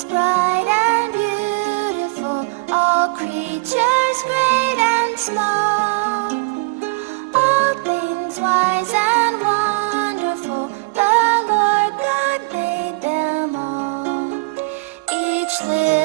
things bright and beautiful, all creatures great and small, all things wise and wonderful, the Lord God made them all. Each little